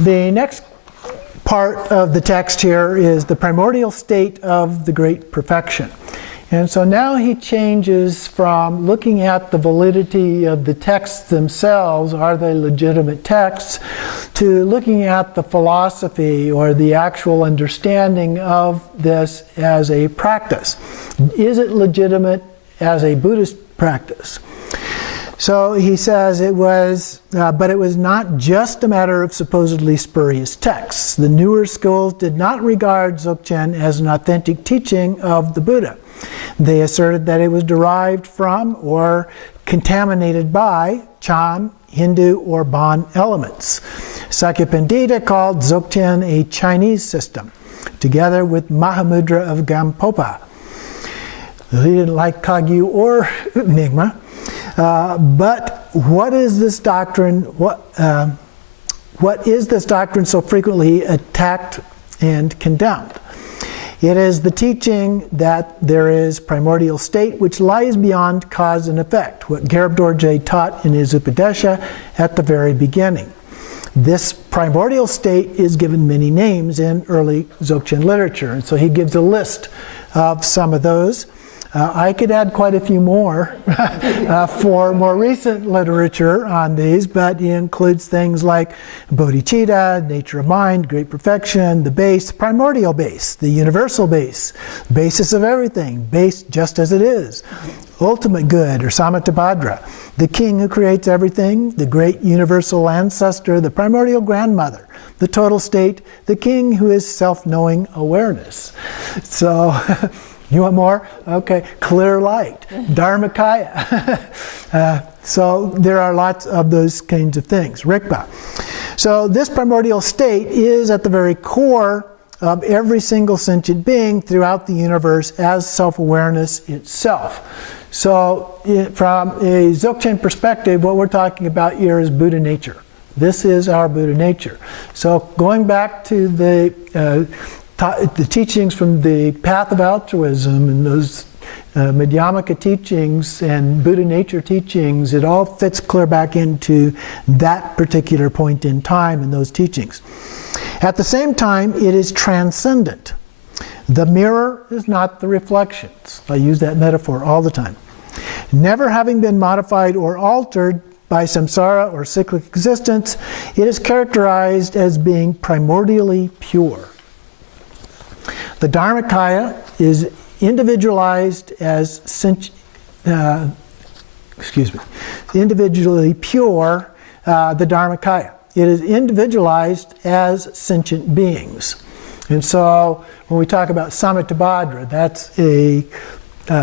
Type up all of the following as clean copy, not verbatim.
The next part of the text here is the primordial state of the great perfection. And so now he changes from looking at the validity of the texts themselves, are they legitimate texts, to looking at the philosophy or the actual understanding of this as a practice. Is it legitimate as a Buddhist practice? So he says it was, but it was not just a matter of supposedly spurious texts. The newer schools did not regard Dzogchen as an authentic teaching of the Buddha. They asserted that it was derived from or contaminated by Chan, Hindu, or Bon elements. Sakyapandita called Dzogchen a Chinese system, together with Mahamudra of Gampopa. He didn't like Kagyu or Nyingma. But what is this doctrine? What is this doctrine so frequently attacked and condemned? It is the teaching that there is primordial state which lies beyond cause and effect, what Garib Dorje taught in his Upadesha at the very beginning. This primordial state is given many names in early Dzogchen literature, and so he gives a list of some of those. I could add quite a few more for more recent literature on these, but he includes things like bodhicitta, nature of mind, great perfection, the base, primordial base, the universal base, basis of everything, base just as it is, ultimate good, or samattabhadra, the king who creates everything, the great universal ancestor, the primordial grandmother, the total state, the king who is self-knowing awareness. So, you want more? Okay. Clear light. Dharmakaya. So there are lots of those kinds of things. Rikpa. So this primordial state is at the very core of every single sentient being throughout the universe as self-awareness itself. So from a Dzogchen perspective, what we're talking about here is Buddha nature. This is our Buddha nature. So going back to the teachings from the path of altruism and those Madhyamaka teachings and Buddha nature teachings, it all fits clear back into that particular point in time in those teachings. At the same time, it is transcendent. The mirror is not the reflections. I use that metaphor all the time. Never having been modified or altered by samsara or cyclic existence, it is characterized as being primordially pure. The Dharmakaya is individualized as individually pure, the Dharmakaya. It is individualized as sentient beings. And so when we talk about samattabhadra, that's a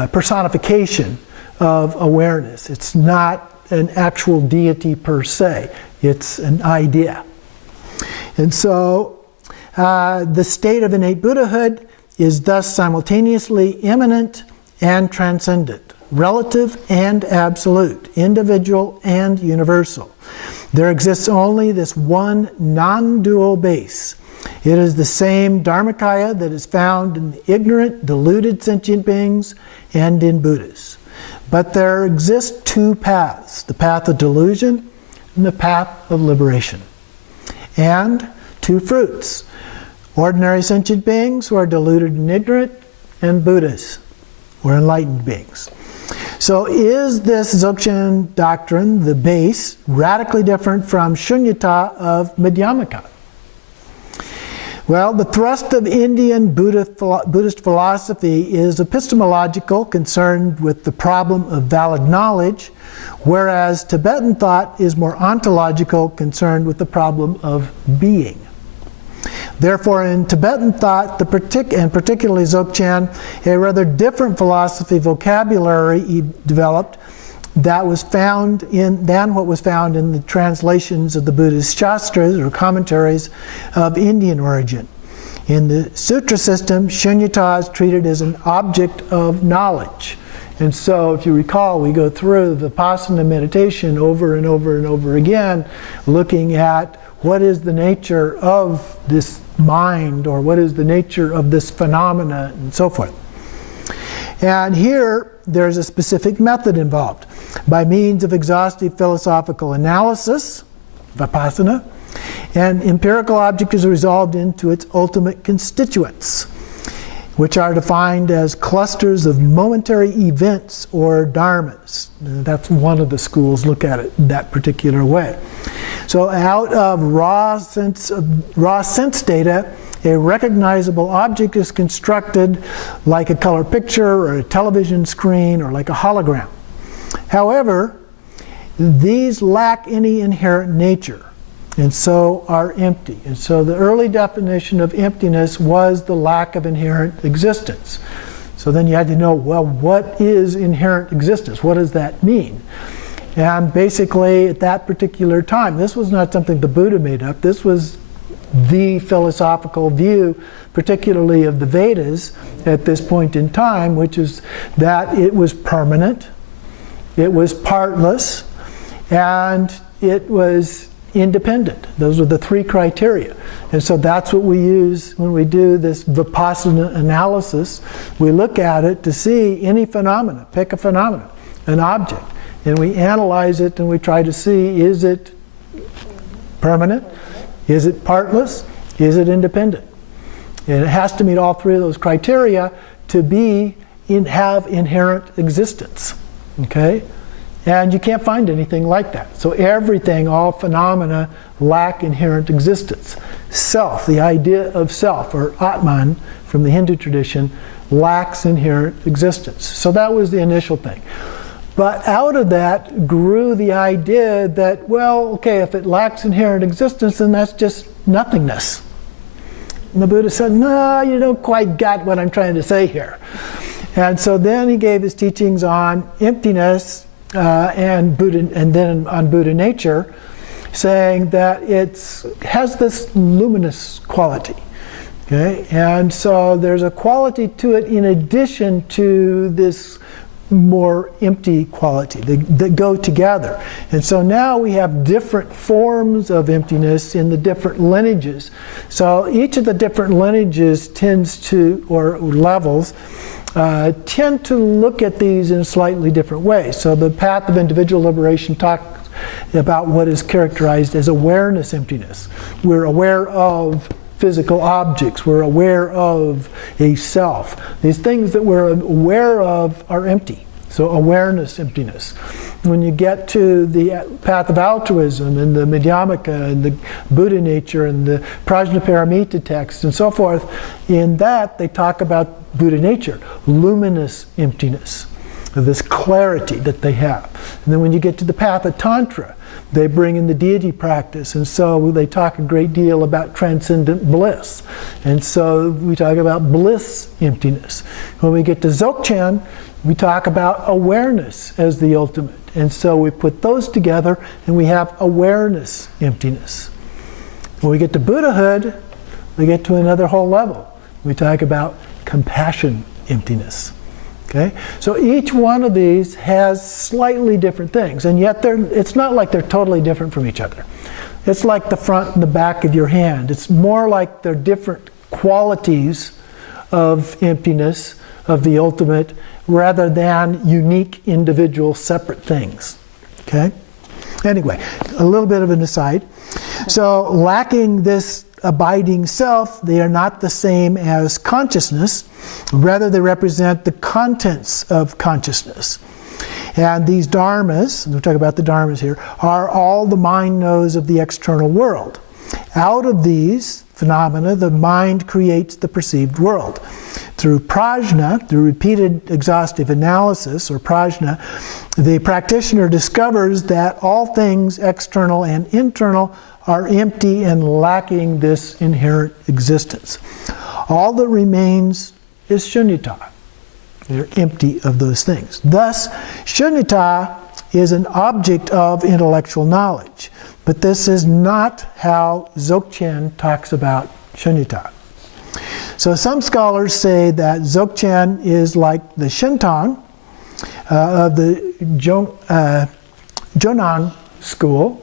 personification of awareness. It's not an actual deity per se. It's an idea. And so the state of innate Buddhahood is thus simultaneously immanent and transcendent, relative and absolute, individual and universal. There exists only this one non-dual base. It is the same Dharmakaya that is found in the ignorant, deluded sentient beings and in Buddhas. But there exist two paths, the path of delusion and the path of liberation. And two fruits. Ordinary sentient beings who are deluded and ignorant, and Buddhas, or enlightened beings. So is this Dzogchen doctrine, the base, radically different from Shunyata of Madhyamaka? Well, the thrust of Indian Buddhist philosophy is epistemological, concerned with the problem of valid knowledge, whereas Tibetan thought is more ontological, concerned with the problem of being. Therefore, in Tibetan thought, and particularly Dzogchen, a rather different philosophy vocabulary developed that was found than what was found in the translations of the Buddhist Shastras or commentaries of Indian origin. In the Sutra system, Shunyata is treated as an object of knowledge. And so, if you recall, we go through the Vipassana meditation over and over and over again, looking at what is the nature of this mind, or what is the nature of this phenomena, and so forth. And here, there's a specific method involved. By means of exhaustive philosophical analysis, Vipassana, An empirical object is resolved into its ultimate constituents, which are defined as clusters of momentary events or dharmas. That's one of the schools look at it that particular way. So out of raw sense data, a recognizable object is constructed like a color picture or a television screen or like a hologram. However, these lack any inherent nature and so are empty. And so the early definition of emptiness was the lack of inherent existence. So then you had to know, well, what is inherent existence? What does that mean? And basically at that particular time, this was not something the Buddha made up. This was the philosophical view, particularly of the Vedas at this point in time, which is that it was permanent, it was partless, and it was independent. Those are the three criteria. And so that's what we use when we do this Vipassana analysis. We look at it to see any phenomena, pick a phenomenon, an object, and we analyze it and we try to see, is it permanent? Is it partless? Is it independent? And it has to meet all three of those criteria to have inherent existence. Okay? And you can't find anything like that. So everything, all phenomena, lack inherent existence. Self, the idea of self, or Atman from the Hindu tradition, lacks inherent existence. So that was the initial thing. But out of that grew the idea that, well, okay, if it lacks inherent existence, then that's just nothingness. And the Buddha said, no, you don't quite get what I'm trying to say here. And so then he gave his teachings on emptiness, and Buddha, and then on Buddha nature, saying that it has this luminous quality. Okay? And so there's a quality to it in addition to this more empty quality that go together. And so now we have different forms of emptiness in the different lineages. So each of the different lineages tends to, or levels, tend to look at these in slightly different ways. So the path of individual liberation talks about what is characterized as awareness emptiness. We're aware of physical objects. We're aware of a self. These things that we're aware of are empty. So awareness emptiness. When you get to the path of altruism and the Madhyamaka and the Buddha nature and the Prajnaparamita text and so forth, in that they talk about Buddha nature, luminous emptiness, this clarity that they have. And then when you get to the path of Tantra, they bring in the deity practice, and so they talk a great deal about transcendent bliss. And so we talk about bliss emptiness. When we get to Dzogchen, we talk about awareness as the ultimate. And so we put those together and we have awareness emptiness. When we get to Buddhahood, we get to another whole level. We talk about compassion emptiness. Okay? So each one of these has slightly different things, and yet it's not like they're totally different from each other. It's like the front and the back of your hand. It's more like they're different qualities of emptiness, of the ultimate, rather than unique individual separate things. Okay? Anyway, a little bit of an aside. So lacking this abiding self, they are not the same as consciousness. Rather, they represent the contents of consciousness. And these dharmas, we'll talk about the dharmas here, are all the mind knows of the external world. Out of these phenomena, the mind creates the perceived world. Through prajna, through repeated exhaustive analysis, or prajna, the practitioner discovers that all things external and internal are empty and lacking this inherent existence. All that remains is shunyata. They're empty of those things. Thus, shunyata is an object of intellectual knowledge. But this is not how Dzogchen talks about shunyata. So some scholars say that Dzogchen is like the Shintang of the Jonan school.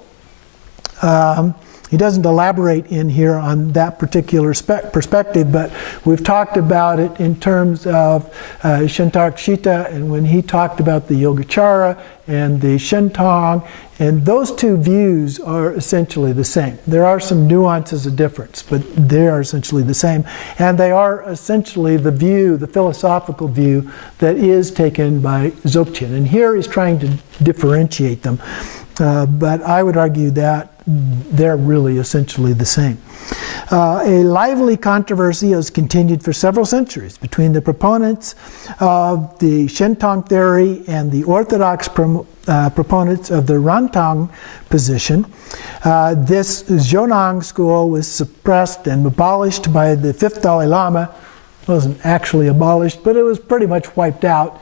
He doesn't elaborate in here on that particular perspective, but we've talked about it in terms of Shentarikshita, and when he talked about the Yogacara and the Shentong, and those two views are essentially the same. There are some nuances of difference, but they are essentially the same. And they are essentially the view, the philosophical view, that is taken by Dzogchen. And here he's trying to differentiate them. But I would argue that they're really essentially the same. A lively controversy has continued for several centuries between the proponents of the Shentong theory and the orthodox proponents of the Rantang position. This Zhonang school was suppressed and abolished by the 5th Dalai Lama. It wasn't actually abolished, but it was pretty much wiped out.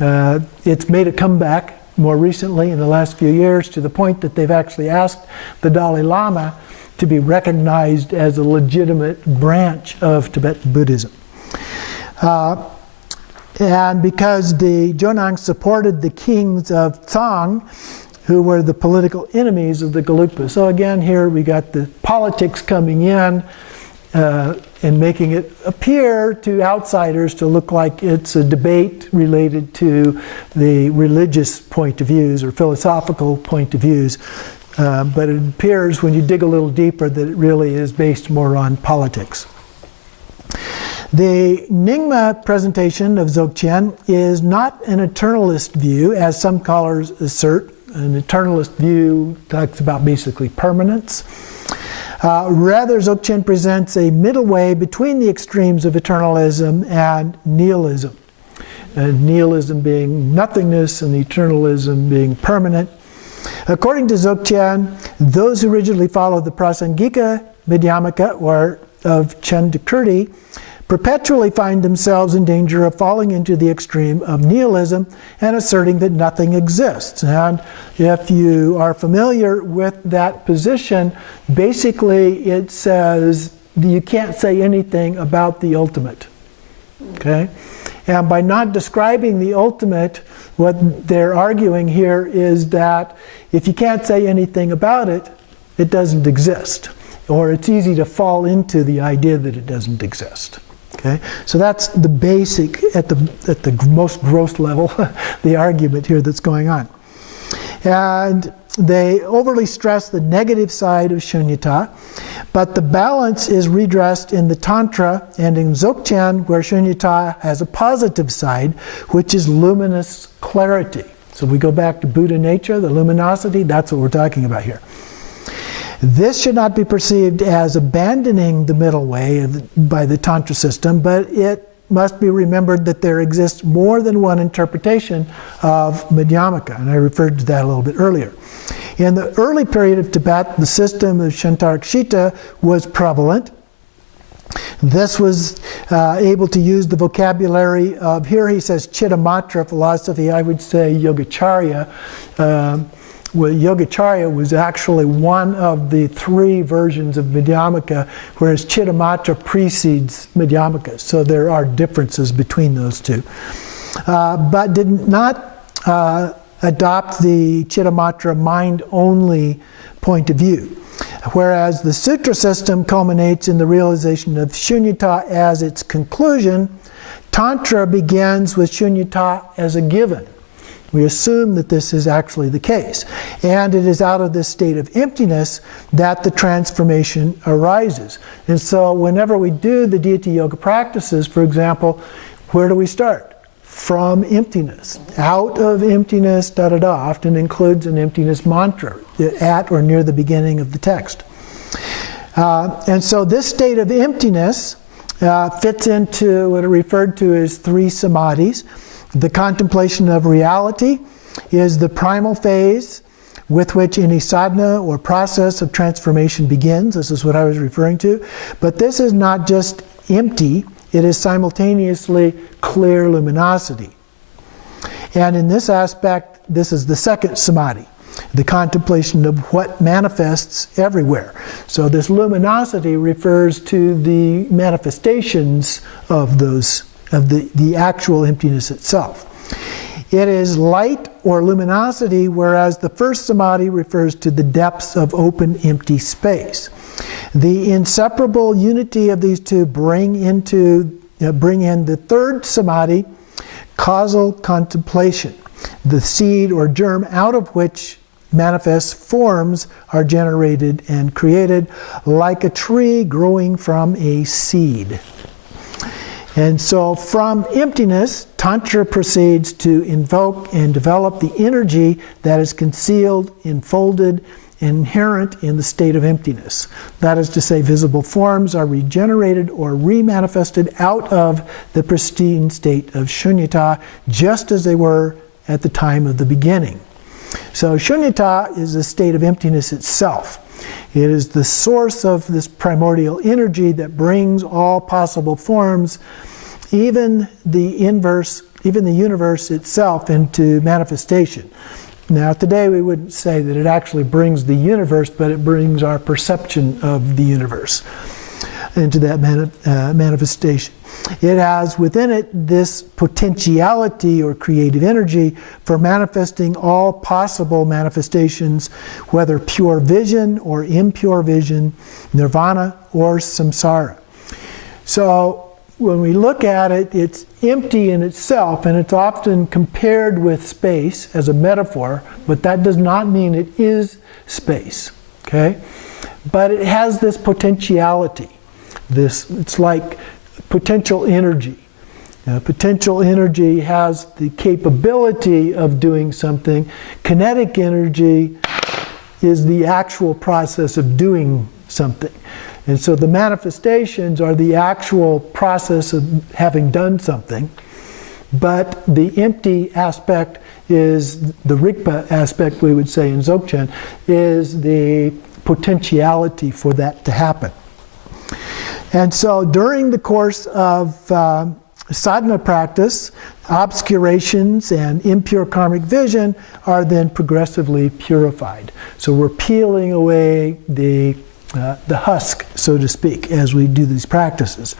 It's made a comeback more recently in the last few years, to the point that they've actually asked the Dalai Lama to be recognized as a legitimate branch of Tibetan Buddhism. And because the Zhonang supported the kings of Tsang, who were the political enemies of the Gelugpa. So again, here we got the politics coming in and making it appear to outsiders to look like it's a debate related to the religious point of views or philosophical point of views. But it appears when you dig a little deeper that it really is based more on politics. The Nyingma presentation of Dzogchen is not an eternalist view, as some scholars assert. An eternalist view talks about basically permanence. Rather, Dzogchen presents a middle way between the extremes of eternalism and nihilism. Nihilism being nothingness and eternalism being permanent. According to Dzogchen, those who rigidly follow the Prasangika Madhyamaka, or of Chandakirti, perpetually find themselves in danger of falling into the extreme of nihilism and asserting that nothing exists. And if you are familiar with that position, basically it says you can't say anything about the ultimate. Okay? And by not describing the ultimate, what they're arguing here is that if you can't say anything about it, it doesn't exist. Or it's easy to fall into the idea that it doesn't exist. Okay? So that's the basic, at the most gross level, the argument here that's going on. And they overly stress the negative side of shunyata, but the balance is redressed in the Tantra and in Dzogchen, where shunyata has a positive side, which is luminous clarity. So we go back to Buddha nature, the luminosity, that's what we're talking about here. This should not be perceived as abandoning the middle way by the Tantra system, but it must be remembered that there exists more than one interpretation of Madhyamaka, and I referred to that a little bit earlier. In the early period of Tibet, the system of Shentarikshita was prevalent. This was able to use the vocabulary of, here he says Chittamatra philosophy, I would say Yogacarya. Well, Yogacarya was actually one of the 3 versions of Madhyamaka, whereas Chittamatra precedes Madhyamaka. So there are differences between those two. But did not adopt the Chittamatra mind-only point of view. Whereas the Sutra system culminates in the realization of shunyata as its conclusion, Tantra begins with shunyata as a given. We assume that this is actually the case. And it is out of this state of emptiness that the transformation arises. And so whenever we do the deity yoga practices, for example, where do we start? From emptiness. Out of emptiness, da-da-da, often includes an emptiness mantra at or near the beginning of the text. And so this state of emptiness fits into what are referred to as 3 samadhis. The contemplation of reality is the primal phase with which any sadhana or process of transformation begins. This is what I was referring to. But this is not just empty, it is simultaneously clear luminosity. And in this aspect, this is the 2nd samadhi, the contemplation of what manifests everywhere. So this luminosity refers to the manifestations of those, of the actual emptiness itself. It is light or luminosity, whereas the first samadhi refers to the depths of open, empty space. The inseparable unity of these two bring in the third samadhi, causal contemplation, the seed or germ out of which manifest forms are generated and created, like a tree growing from a seed. And so from emptiness, Tantra proceeds to invoke and develop the energy that is concealed, enfolded, inherent in the state of emptiness. That is to say, visible forms are regenerated or remanifested out of the pristine state of shunyata, just as they were at the time of the beginning. So shunyata is a state of emptiness itself. It is the source of this primordial energy that brings all possible forms, even the universe itself, into manifestation. Now today we wouldn't say that it actually brings the universe, but it brings our perception of the universe into that manifestation. It has within it this potentiality or creative energy for manifesting all possible manifestations, whether pure vision or impure vision, nirvana or samsara. So when we look at it, it's empty in itself, and it's often compared with space as a metaphor, but that does not mean it is space, okay? But it has this potentiality. It's like potential energy. Potential energy has the capability of doing something. Kinetic energy is the actual process of doing something. And so the manifestations are the actual process of having done something, but the empty aspect is, the Rigpa aspect we would say in Dzogchen, is the potentiality for that to happen. And so during the course of sadhana practice, obscurations and impure karmic vision are then progressively purified. So we're peeling away the husk, so to speak, as we do these practices.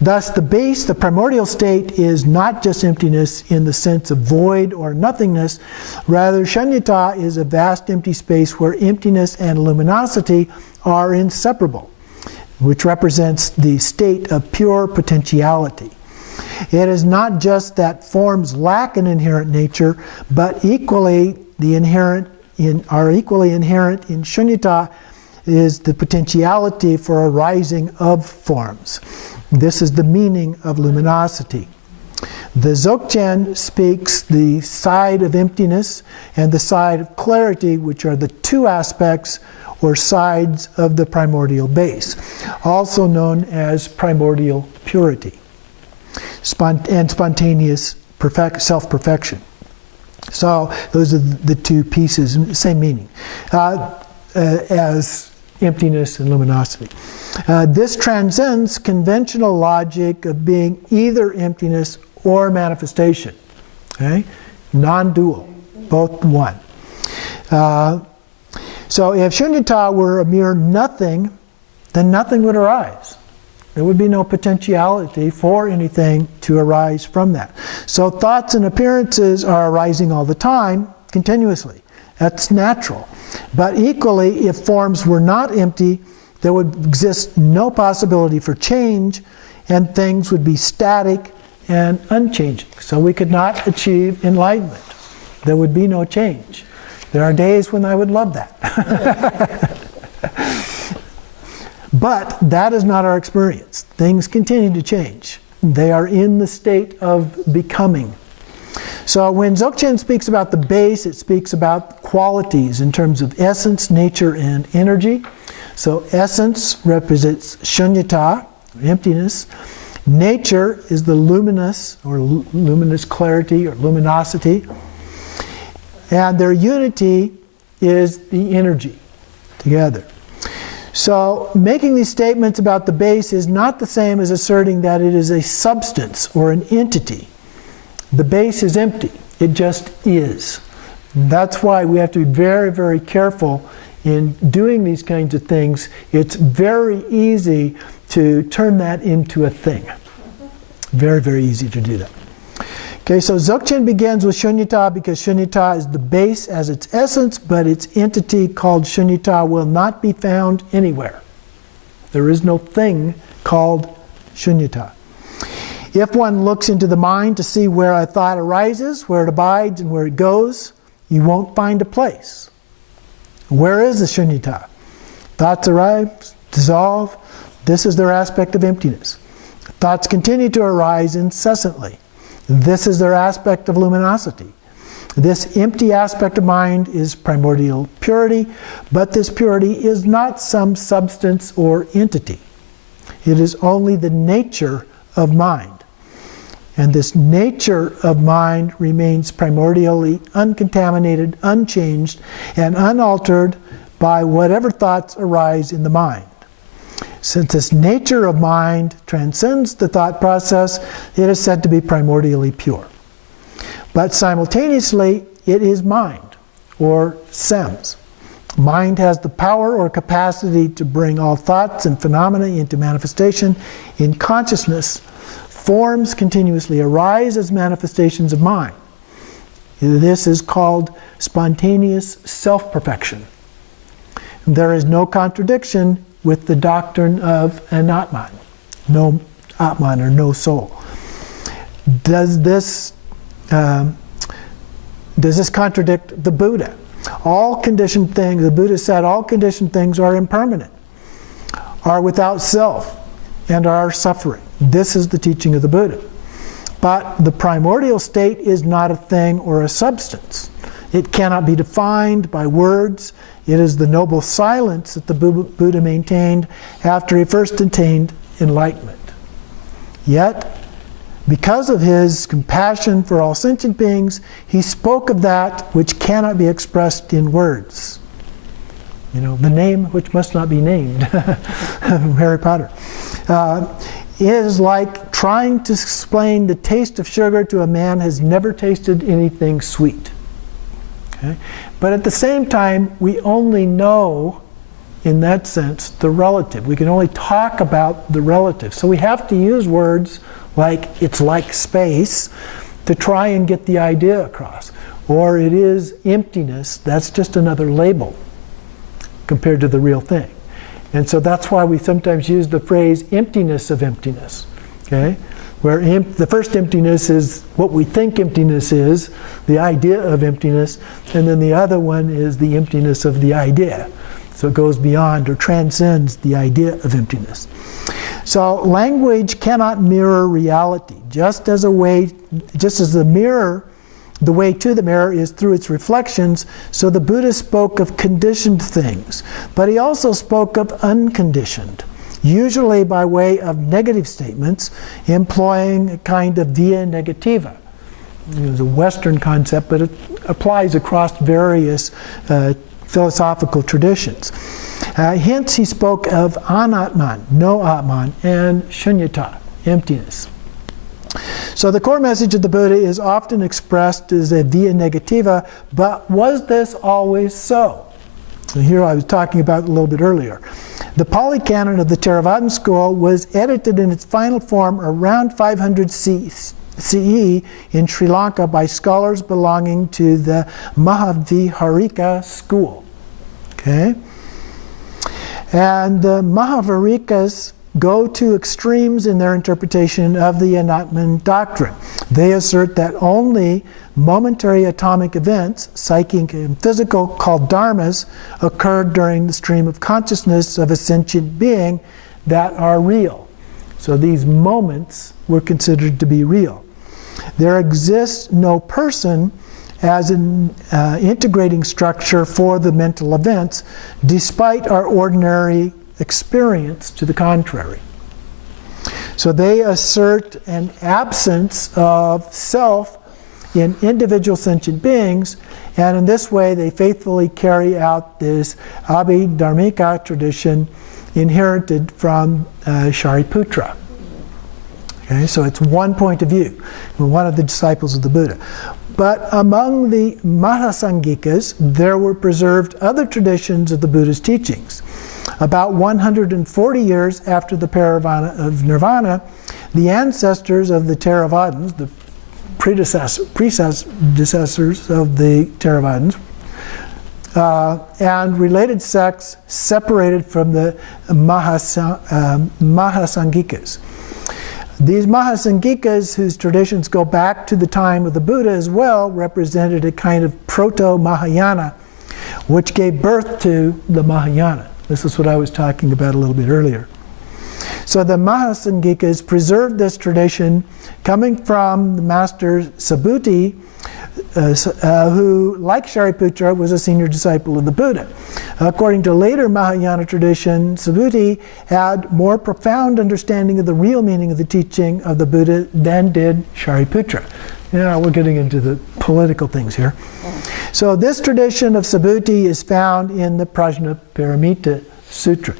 Thus, the base, the primordial state, is not just emptiness in the sense of void or nothingness. Rather, shunyata is a vast empty space where emptiness and luminosity are inseparable, which represents the state of pure potentiality. It is not just that forms lack an inherent nature, but equally inherent in shunyata is the potentiality for arising of forms. This is the meaning of luminosity. The Dzogchen speaks the side of emptiness and the side of clarity, which are the two aspects or sides of the primordial base, also known as primordial purity and spontaneous self-perfection. So those are the two pieces, same meaning as emptiness and luminosity. This transcends conventional logic of being either emptiness or manifestation. Okay? Non-dual, both one. So if shunyata were a mere nothing, then nothing would arise. There would be no potentiality for anything to arise from that. So thoughts and appearances are arising all the time, continuously. That's natural. But equally, if forms were not empty, there would exist no possibility for change, and things would be static and unchanging. So we could not achieve enlightenment. There would be no change. There are days when I would love that. But that is not our experience. Things continue to change. They are in the state of becoming. So when Dzogchen speaks about the base, it speaks about qualities in terms of essence, nature, and energy. So essence represents shunyata, emptiness. Nature is the luminous clarity or luminosity. And their unity is the energy together. So making these statements about the base is not the same as asserting that it is a substance or an entity. The base is empty. It just is. And that's why we have to be very, very careful in doing these kinds of things. It's very easy to turn that into a thing. Very, very easy to do that. Okay, so Dzogchen begins with shunyata because shunyata is the base as its essence, but its entity called shunyata will not be found anywhere. There is no thing called shunyata. If one looks into the mind to see where a thought arises, where it abides, and where it goes, you won't find a place. Where is the shunyata? Thoughts arise, dissolve. This is their aspect of emptiness. Thoughts continue to arise incessantly. This is their aspect of luminosity. This empty aspect of mind is primordial purity, but this purity is not some substance or entity. It is only the nature of mind. And this nature of mind remains primordially uncontaminated, unchanged, and unaltered by whatever thoughts arise in the mind. Since this nature of mind transcends the thought process, it is said to be primordially pure. But simultaneously, it is mind, or sems. Mind has the power or capacity to bring all thoughts and phenomena into manifestation in consciousness. Forms continuously arise as manifestations of mind. This is called spontaneous self-perfection. There is no contradiction with the doctrine of an Atman, no Atman or no soul. Does this contradict the Buddha? All conditioned things, the Buddha said, all conditioned things are impermanent, are without self, and are suffering. This is the teaching of the Buddha. But the primordial state is not a thing or a substance. It cannot be defined by words. It is the noble silence that the Buddha maintained after he first attained enlightenment. Yet, because of his compassion for all sentient beings, he spoke of that which cannot be expressed in words. You know, the name which must not be named, from Harry Potter. Is like trying to explain the taste of sugar to a man who has never tasted anything sweet. Okay? But at the same time, we only know, in that sense, the relative. We can only talk about the relative. So we have to use words like it's like space to try and get the idea across. Or it is emptiness. That's just another label compared to the real thing. And so that's why we sometimes use the phrase emptiness of emptiness. Okay? Where the first emptiness is what we think emptiness is, the idea of emptiness, and then the other one is the emptiness of the idea. So it goes beyond or transcends the idea of emptiness. So language cannot mirror reality. Just as the way to the mirror is through its reflections, so the Buddha spoke of conditioned things, but he also spoke of unconditioned, usually by way of negative statements, employing a kind of via negativa. It's a Western concept, but it applies across various philosophical traditions. Hence he spoke of anatman, no atman, and shunyata, emptiness. So the core message of the Buddha is often expressed as a via negativa, but was this always so? And here I was talking about a little bit earlier. The Pali Canon of the Theravadan school was edited in its final form around 500 CE in Sri Lanka by scholars belonging to the Mahaviharika school. Okay? And the Mahavirikas go to extremes in their interpretation of the Anatman doctrine. They assert that only momentary atomic events, psychic and physical, called dharmas, occurred during the stream of consciousness of a sentient being that are real. So these moments were considered to be real. There exists no person as an integrating structure for the mental events, despite our ordinary experience to the contrary. So they assert an absence of self in individual sentient beings, and in this way they faithfully carry out this Abhidharmika tradition inherited from Shariputra. Okay, so it's one point of view, one of the disciples of the Buddha. But among the Mahasangikas, there were preserved other traditions of the Buddha's teachings. About 140 years after the Paravana of Nirvana, the ancestors of the Theravadins, the predecessors of the Theravadins, and related sects separated from the Mahasangikas. These Mahasangikas, whose traditions go back to the time of the Buddha as well, represented a kind of proto-Mahayana, which gave birth to the Mahayana. This is what I was talking about a little bit earlier. So the Mahasangikas preserved this tradition coming from the master Subhuti, who, like Shariputra, was a senior disciple of the Buddha. According to later Mahayana tradition, Subhuti had more profound understanding of the real meaning of the teaching of the Buddha than did Shariputra. Yeah, we're getting into the political things here. So this tradition of Subhuti is found in the Prajnaparamita Sutra.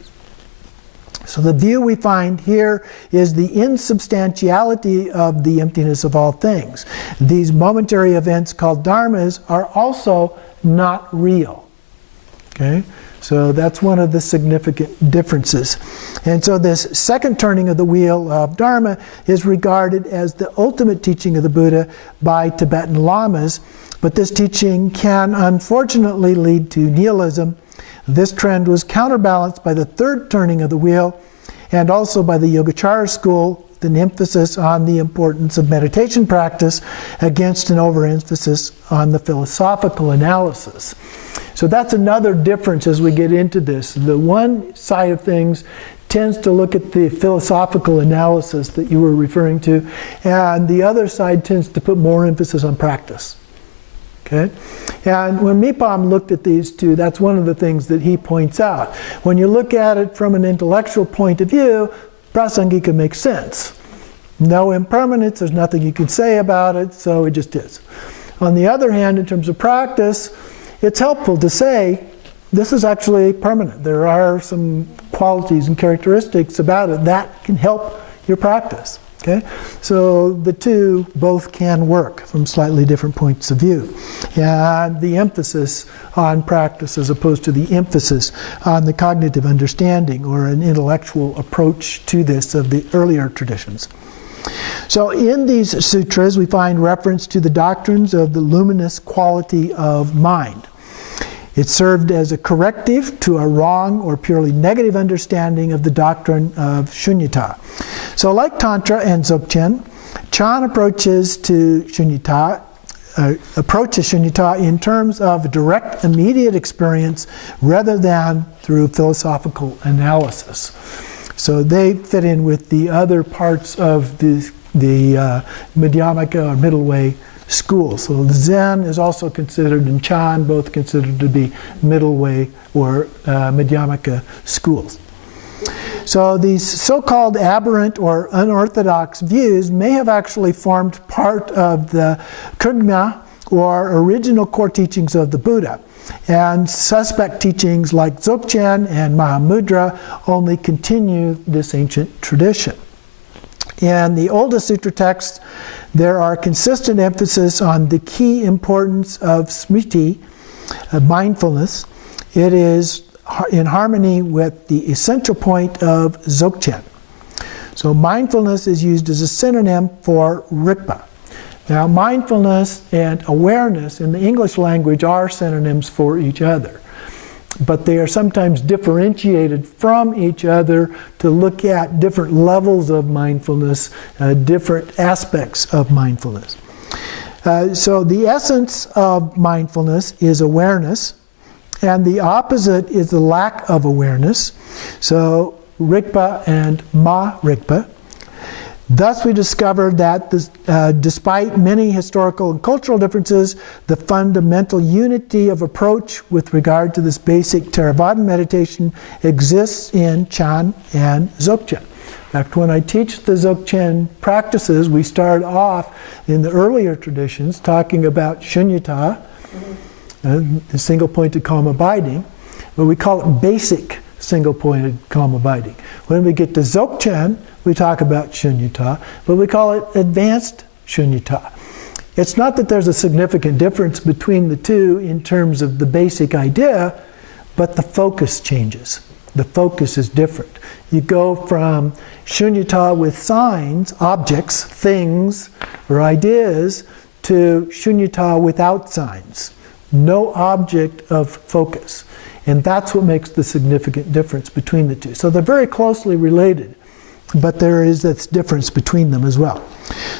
So the view we find here is the insubstantiality of the emptiness of all things. These momentary events called dharmas are also not real. Okay? So that's one of the significant differences. And so this second turning of the wheel of Dharma is regarded as the ultimate teaching of the Buddha by Tibetan lamas, but this teaching can unfortunately lead to nihilism. This trend was counterbalanced by the third turning of the wheel and also by the Yogacara school, with an emphasis on the importance of meditation practice against an overemphasis on the philosophical analysis. So that's another difference as we get into this. The one side of things tends to look at the philosophical analysis that you were referring to, and the other side tends to put more emphasis on practice. Okay? And when Mipam looked at these two, that's one of the things that he points out. When you look at it from an intellectual point of view, Prasangika makes sense. No impermanence, there's nothing you can say about it, so it just is. On the other hand, in terms of practice, it's helpful to say, this is actually permanent. There are some qualities and characteristics about it that can help your practice. Okay? So the two both can work from slightly different points of view. And the emphasis on practice as opposed to the emphasis on the cognitive understanding or an intellectual approach to this of the earlier traditions. So in these sutras we find reference to the doctrines of the luminous quality of mind. It served as a corrective to a wrong or purely negative understanding of the doctrine of shunyata. So like Tantra and Dzogchen, Chan approaches shunyata in terms of direct, immediate experience rather than through philosophical analysis. So they fit in with the other parts of the Madhyamaka or middle way school. So Zen is also considered, and Chan both considered to be middle way or Madhyamaka schools. So these so-called aberrant or unorthodox views may have actually formed part of the Kugna or original core teachings of the Buddha. And suspect teachings like Dzogchen and Mahamudra only continue this ancient tradition. In the oldest sutra texts, there are consistent emphasis on the key importance of smriti, mindfulness. It is in harmony with the essential point of Dzogchen. So mindfulness is used as a synonym for Rigpa. Now mindfulness and awareness in the English language are synonyms for each other, but they are sometimes differentiated from each other to look at different levels of mindfulness, different aspects of mindfulness. So the essence of mindfulness is awareness, and the opposite is the lack of awareness. So Rigpa and Ma-Rigpa. Thus we discovered that despite many historical and cultural differences, the fundamental unity of approach with regard to this basic Theravadan meditation exists in Chan and Dzogchen. In fact, when I teach the Dzogchen practices, we start off in the earlier traditions talking about shunyata, the single-pointed calm abiding, but we call it basic single-pointed calm abiding. When we get to Dzogchen, we talk about shunyata, but we call it advanced shunyata. It's not that there's a significant difference between the two in terms of the basic idea, but the focus changes. the focus is different. You go from shunyata with signs, objects, things, or ideas, to shunyata without signs. No object of focus. And that's what makes the significant difference between the two. So they're very closely related, but there is this difference between them as well.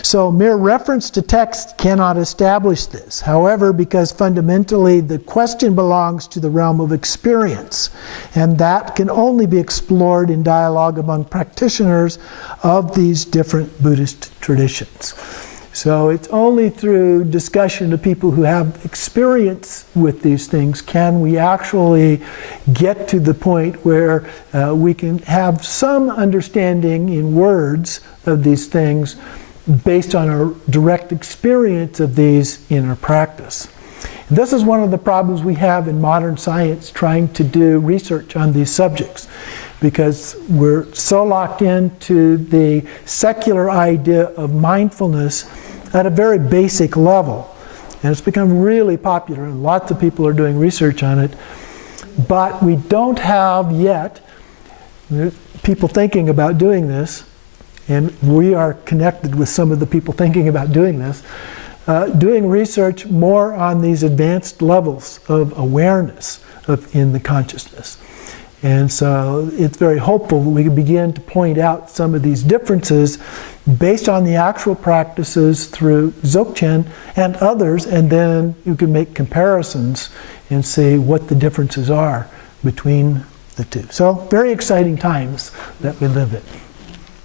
So mere reference to text cannot establish this. However, because fundamentally the question belongs to the realm of experience, and that can only be explored in dialogue among practitioners of these different Buddhist traditions. So it's only through discussion of people who have experience with these things can we actually get to the point where we can have some understanding in words of these things based on our direct experience of these in our practice. And this is one of the problems we have in modern science trying to do research on these subjects, because we're so locked into the secular idea of mindfulness at a very basic level. And it's become really popular, and lots of people are doing research on it. But we don't have yet people thinking about doing this, and we are connected with some of the people thinking about doing this, doing research more on these advanced levels of awareness in the consciousness. And so it's very hopeful that we can begin to point out some of these differences based on the actual practices through Dzogchen and others, and then you can make comparisons and see what the differences are between the two. So very exciting times that we live in.